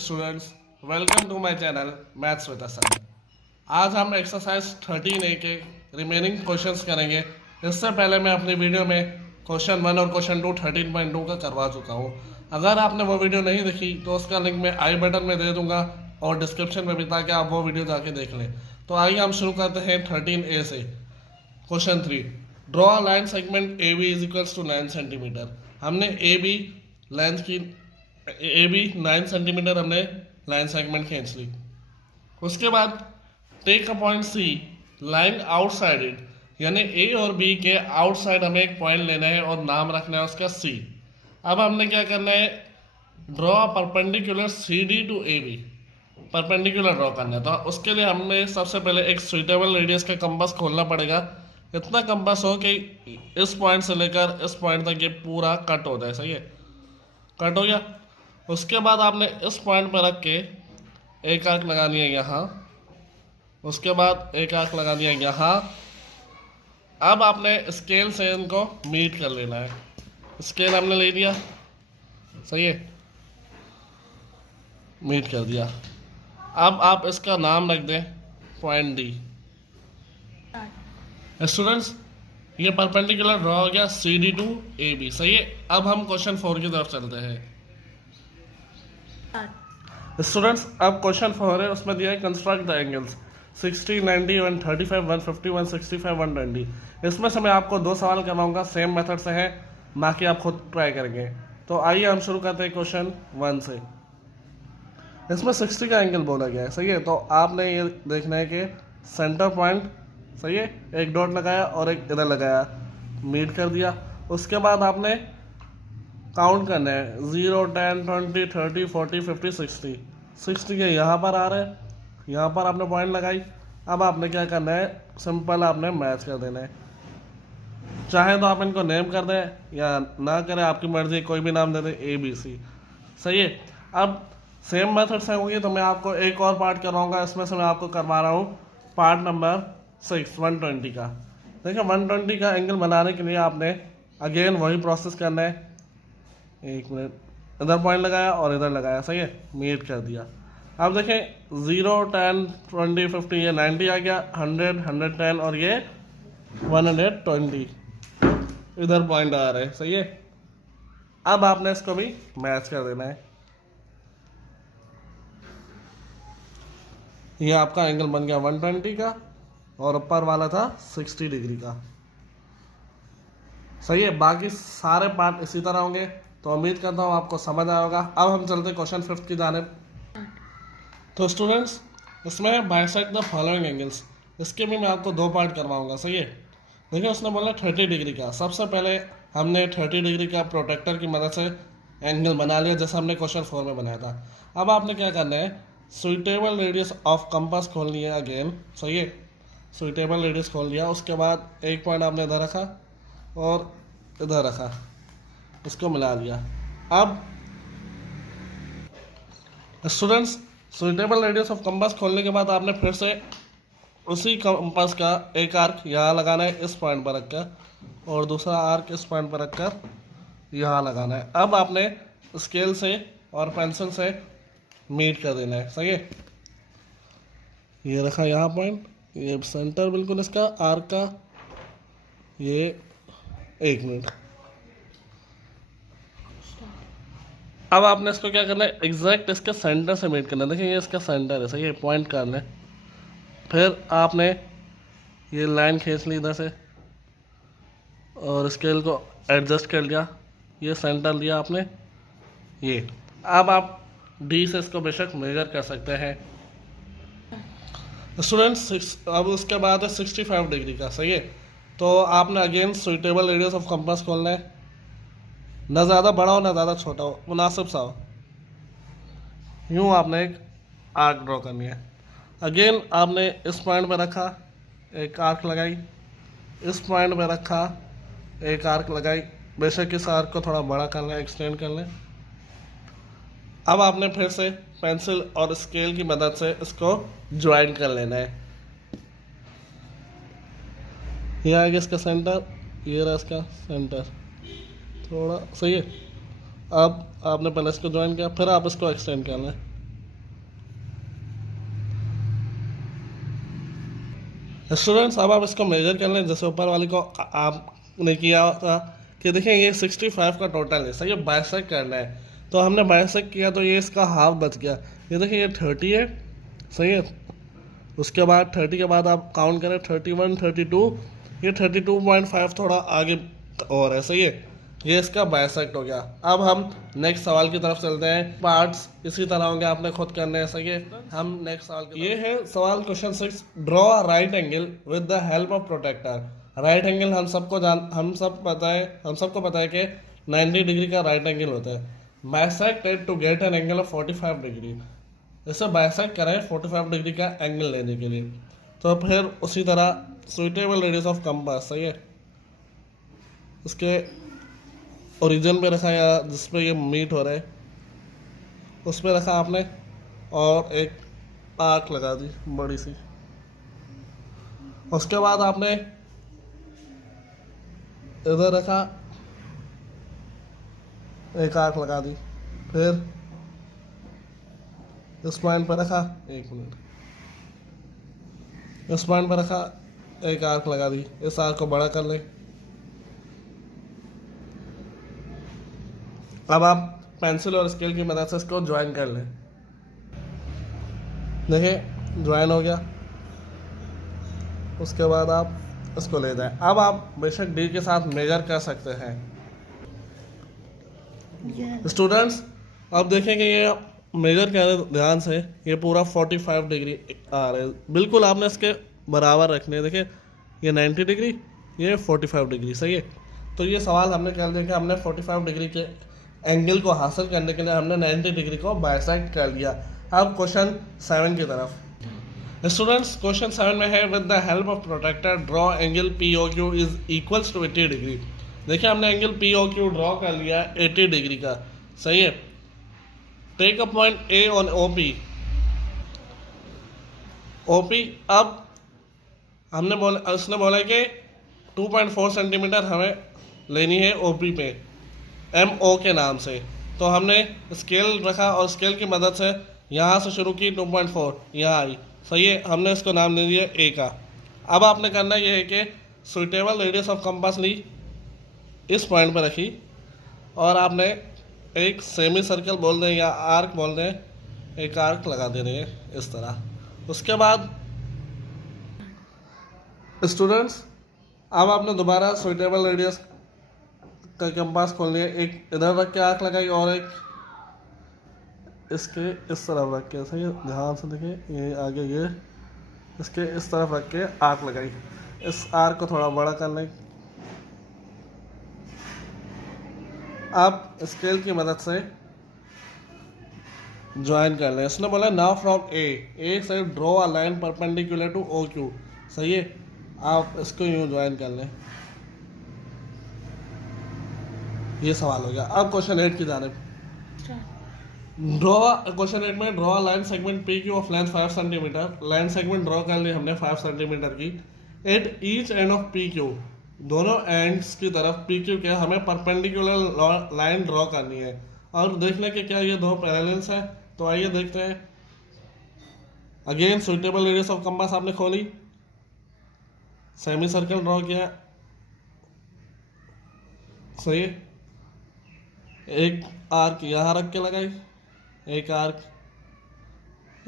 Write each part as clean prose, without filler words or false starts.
Students, welcome to my channel maths with Hasan. आज हम exercise 13A के रिमेनिंग क्वेश्चंस करेंगे। इससे पहले मैं अपनी वीडियो में क्वेश्चन 1 और क्वेश्चन 2 13.2 का करवा चुका हूँ। अगर आपने वो वीडियो नहीं देखी तो उसका लिंक मैं आई बटन में दे दूंगा और डिस्क्रिप्शन में भी, ताकि आप वो वीडियो जाके देख लें। तो आइए हम शुरू करते हैं 13A से। Question 3, draw a line segment A B is equals to 9 centimetre. हमने ए बी लेंथ की ए बी 9 सेंटीमीटर हमने लाइन सेगमेंट खींच ली। उसके बाद take a point C line outside it, यानी ए और बी के आउटसाइड हमें एक पॉइंट लेना है और नाम रखना है उसका सी। अब हमने क्या करना है, draw perpendicular C D to A B, perpendicular draw करना है। तो उसके लिए हमें सबसे पहले एक सुइटेबल रेडियस का कंपास खोलना पड़ेगा। इतना कंपास हो कि इस पॉइंट से लेकर इस पॉइंट तक ये पूरा कट हो जाए। सही है, कट हो गया। उसके बाद आपने इस पॉइंट पर रख के एक आर्क लगानी है यहाँ, उसके बाद एक आर्क लगानी है यहाँ। अब आपने स्केल से इनको मीट कर लेना है। स्केल हमने ले लिया, सही है, मीट कर दिया। अब आप इसका नाम रख दें पॉइंट डी। स्टूडेंट्स, ये परपेंडिकुलर ड्रॉ हो गया C D to A B. सही है। अब हम क्वेश्चन 4 की तरफ चलते हैं। स्टूडेंट्स, अब क्वेश्चन 4 है, उसमें दिया है कंस्ट्रक्ट द एंगल्स 60, 90, 135, 150, 165, 120। इसमें से मैं आपको 2 सवाल करवाऊंगा, सेम मेथड से हैं, बाकी आप खुद ट्राई करेंगे। तो आइए हम शुरू करते हैं क्वेश्चन 1 से। इसमें 60 का एंगल बोला गया है। सही है। तो आपने ये देखना है कि सेंटर पॉइंट, सही है, एक डॉट लगाया और एक इधर लगाया, मीट कर दिया। उसके बाद आपने काउंट करना है 0, 10, 20, 30, 40, 50, 60। 60 के यहाँ पर आ रहे हैं, यहाँ पर आपने पॉइंट लगाई। अब आपने क्या करना है, सिंपल आपने मैच कर देना है। चाहे तो आप इनको नेम कर दें या ना करें, आपकी मर्जी, कोई भी नाम दे दें, ए बी सी। सही है। अब सेम मेथड से होगी तो मैं आपको एक और पार्ट करवाऊंगा। इसमें से मैं आपको करवा रहा हूँ पार्ट नंबर 6, 120 का। देखिए, 120 का एंगल बनाने के लिए आपने अगेन वही प्रोसेस करना है। एक मिनट, इधर पॉइंट लगाया और इधर लगाया, सही है, मीट कर दिया। अब देखें 0, 10, 20, 50, ये 90 आ गया, 100, 110 और ये 120 इधर पॉइंट आ रहे हैं। सही है। अब आपने इसको भी मैच कर देना है। ये आपका एंगल बन गया 120 का और ऊपर वाला था 60 डिग्री का। सही है। बाकी सारे पार्ट इसी तरह होंगे। तो उम्मीद करता हूँ आपको समझ आया होगा। अब हम चलते क्वेश्चन 5 की जानिब। तो स्टूडेंट्स, इसमें बाइसेक्ट द फॉलोइंग एंगल्स, इसके भी मैं आपको 2 पार्ट करवाऊंगा। सही है। देखिए, उसने बोला 30 डिग्री का। सबसे पहले हमने 30 डिग्री का प्रोटेक्टर की मदद से एंगल बना लिया, जैसा हमने क्वेश्चन 4 में बनाया था। अब आपने क्या करना है, सुइटेबल रेडियस ऑफ कंपास खोलनी है अगेन। सही है, सुइटेबल रेडियस खोल लिया। उसके बाद एक पॉइंट आपने इधर रखा और इधर रखा, इसको मिला दिया। अब students, suitable radius of compass खोलने के बाद आपने फिर से उसी कंपास का एक आर्क यहाँ लगाना है, इस पॉइंट पर रखकर, और दूसरा आर्क इस पॉइंट पर रखकर यहाँ लगाना है। अब आपने स्केल से और पेंसिल से मीट कर देना है। सही है। ये रखा यहाँ पॉइंट, ये सेंटर बिल्कुल इसका आर्क का, ये, एक मिनट। अब आपने इसको क्या करना है, एग्जैक्ट इसके सेंटर से मीट करना है। देखिए, ये इसका सेंटर है। सही है, पॉइंट करना है। फिर आपने ये लाइन खींच ली इधर से और स्केल को एडजस्ट कर लिया, ये सेंटर लिया आपने, ये। अब आप डी से इसको बेशक मेजर कर सकते हैं। स्टूडेंट्स, अब उसके बाद है 65 डिग्री का। सही है। तो आपने again suitable radius of compass खोलना है, ना ज़्यादा बड़ा हो ना ज़्यादा छोटा हो, मुनासिब सा हो। यूँ आपने एक आर्क ड्रॉ करनी है। अगेन आपने इस पॉइंट पे रखा, एक आर्क लगाई, इस पॉइंट पे रखा, एक आर्क लगाई। बेशक इस आर्क को थोड़ा बड़ा कर लें, एक्सटेंड कर लें। अब आपने फिर से पेंसिल और स्केल की मदद से इसको ज्वाइन कर लेना है। ये आ गया इसका सेंटर, ये रहा इसका सेंटर, थोड़ा। सही है। अब आपने पहले इसको ज्वाइन किया, फिर आप इसको एक्सटेंड कर लें। स्टूडेंट्स अब आप इसको मेजर कर लें, जैसे ऊपर वाली को आपने किया था कि देखें ये 65 का टोटल है, सही है, बाइसेक्ट करना है। तो हमने बाइसेक्ट किया तो ये इसका हाफ बच गया। ये देखिए ये 30 है, सही है। उसके बाद 30 के बाद आप काउंट करें 31, 32, ये 32.5 थोड़ा आगे और है, सही है। ये इसका बाइसेक्ट हो गया। अब हम नेक्स्ट सवाल की तरफ चलते हैं। पार्ट्स इसी तरह होंगे, आपने खुद करने हैं, सही है। हम नेक्स्ट सवाल ये है सवाल question 6, draw a right angle with the help of protractor. Right angle हम सबको पता है कि 90 डिग्री का राइट एंगल होता है। Bisect it to get an angle of 45 degree. इसे बाइसेक्ट करें 45 डिग्री का एंगल लेने के लिए। तो फिर उसी तरह सुइटेबल रेडियस ऑफ कंपास, सही है, इसके ओरिजिन पे रखा या जिस पे ये मीट हो रहा है उस पे रखा आपने, और एक आर्क लगा दी बड़ी सी। उसके बाद आपने इधर रखा, एक आर्क लगा दी, फिर इस पॉइंट पर रखा, एक मिनट, इस पॉइंट पर रखा, एक आर्क लगा दी। इस आर्क को बड़ा कर लें। अब आप पेंसिल और स्केल की मदद से इसको ज्वाइन कर लें। देखिए ज्वाइन हो गया। उसके बाद आप इसको ले जाएं। अब आप बेशक डी के साथ मेजर कर सकते हैं। स्टूडेंट्स अब देखें कि ये मेजर करें ध्यान से, ये पूरा 45 डिग्री आ रहा है, बिल्कुल आपने इसके बराबर रखने हैं। देखिए ये 90 डिग्री, ये 45 डिग्री, सही है। तो ये सवाल हमने कर दिया कि हमने 45 डिग्री के एंगल को हासिल करने के लिए हमने 90 डिग्री को बाइसेक्ट कर लिया। अब क्वेश्चन 7 की तरफ। स्टूडेंट्स क्वेश्चन 7 में है with the help of protractor draw angle P O Q is equals to 80 degree. देखिए हमने angle P O Q draw कर लिया 80 डिग्री का, सही है। Take a point A on O P. अब हमने बोला, उसने बोला कि 2.4 सेंटीमीटर हमें लेनी है ओपी पे, एम ओ के नाम से। तो हमने स्केल रखा और स्केल की मदद से यहाँ से शुरू की, 2.4 यहाँ आई, सही है। हमने इसको नाम दे दिया ए का। अब आपने करना ये है कि सुइटेबल रेडियस ऑफ कंपास ली, इस पॉइंट पर रखी, और आपने एक सेमी सर्कल बोल दें या आर्क बोल दें, एक आर्क लगा देने हैं इस तरह। उसके बाद स्टूडेंट्स अब आपने दोबारा सुइटेबल रेडियस का कंपास खोल लिया, एक इधर रख के आर्क लगाई और एक इसके इस तरफ रख के, सही है, ध्यान से देखिए, ये आगे ये इसके इस तरफ रख के आर्क लगाई। इस आर्क को थोड़ा बड़ा कर लें। आप स्केल की मदद से ज्वाइन कर लें। इसने बोला नाउ फ्रॉम ए से draw a line perpendicular to O Q, सही है। आप इसको यूँ ज्वाइन कर लें। ये सवाल हो गया। अब क्वेश्चन 8 की जानिब। क्वेश्चन 8 में draw line segment P Q of length 5 centimetre. Line segment draw कर ली हमने 5 सेंटीमीटर की। At each end of P Q, दोनों एंड्स की तरफ पी क्यू के हमें परपेंडिकुलर लाइन ड्रॉ करनी है और देखने के क्या ये दो पैरेलल्स हैं। तो आइए देखते हैं। Again suitable radius of compass आपने खोली, सेमी सर्कल ड्रॉ किया, सही है। एक आर्क यहाँ रख के लगाई, एक आर्क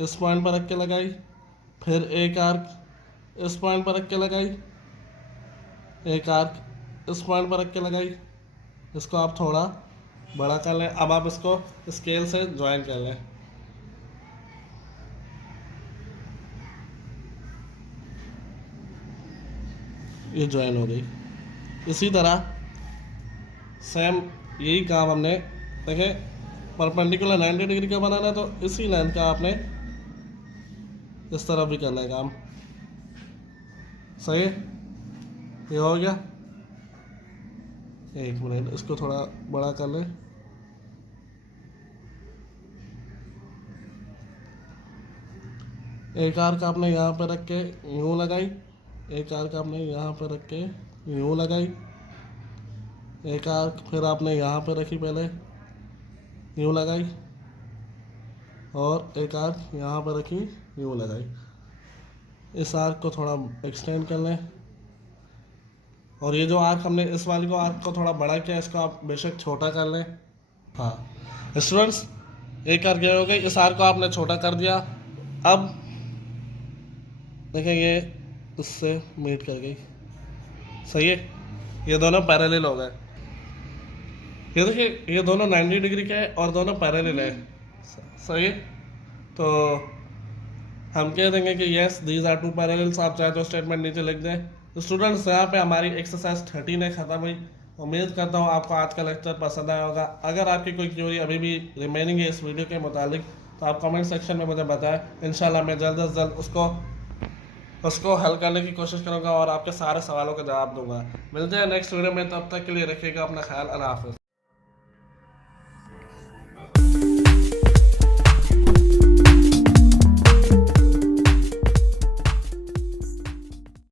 इस पॉइंट पर रख के लगाई, फिर एक आर्क इस पॉइंट पर रख के लगाई, एक आर्क इस पॉइंट पर रख के लगाई। इसको आप थोड़ा बड़ा कर लें। अब आप इसको स्केल से ज्वाइन कर लें। ये ज्वाइन हो गई। इसी तरह सेम यही काम हमने देखें, परपेंडिकुलर 90 डिग्री का बनाना है तो इसी लाइन का आपने इस तरफ भी करना है काम, सही है। ये हो गया। एक मिनट, इसको थोड़ा बड़ा कर लें। एक आर्क आपने यहाँ पे रख के यूँ लगाई, एक आर्क आपने यहाँ पे रख के यूँ लगाई, एक आर्क फिर आपने यहाँ पे रखी, पहले यूँ लगाई, और एक आर्क यहाँ पे रखी, यूँ लगाई। इस आर्क को थोड़ा एक्सटेंड कर लें, और ये जो आर्क हमने इस वाले को आर्क को थोड़ा बड़ा किया, इसको आप बेशक छोटा कर लें। हाँ स्टूडेंट्स, एक आर्क ये हो गई, इस आर्क को आपने छोटा कर दिया। अब देखें ये उससे मीट कर गई, सही है, ये दोनों पैरेलल हो गए। ये देखिए ये दोनों 90 डिग्री के हैं और दोनों पैरेलल है, सही है। तो हम कह देंगे कि yes these are two parallels. आप चाहे तो स्टेटमेंट नीचे लिख दें। तो स्टूडेंट्स यहाँ पे हमारी एक्सरसाइज 13 खत्म हुई। उम्मीद करता हूँ आपको आज का लेक्चर पसंद आया होगा। अगर आपकी कोई क्वेरी अभी भी रिमेनिंग है इस वीडियो के मुतालिक तो आप कमेंट सेक्शन में मुझे बताएं। इंशाल्लाह मैं जल्द से जल्द उसको हल करने की कोशिश करूँगा और आपके सारे सवालों का जवाब दूंगा। मिलते हैं नेक्स्ट वीडियो में, तब तक के लिए रखिएगा अपना ख्याल। अल्लाह हाफ़िज़।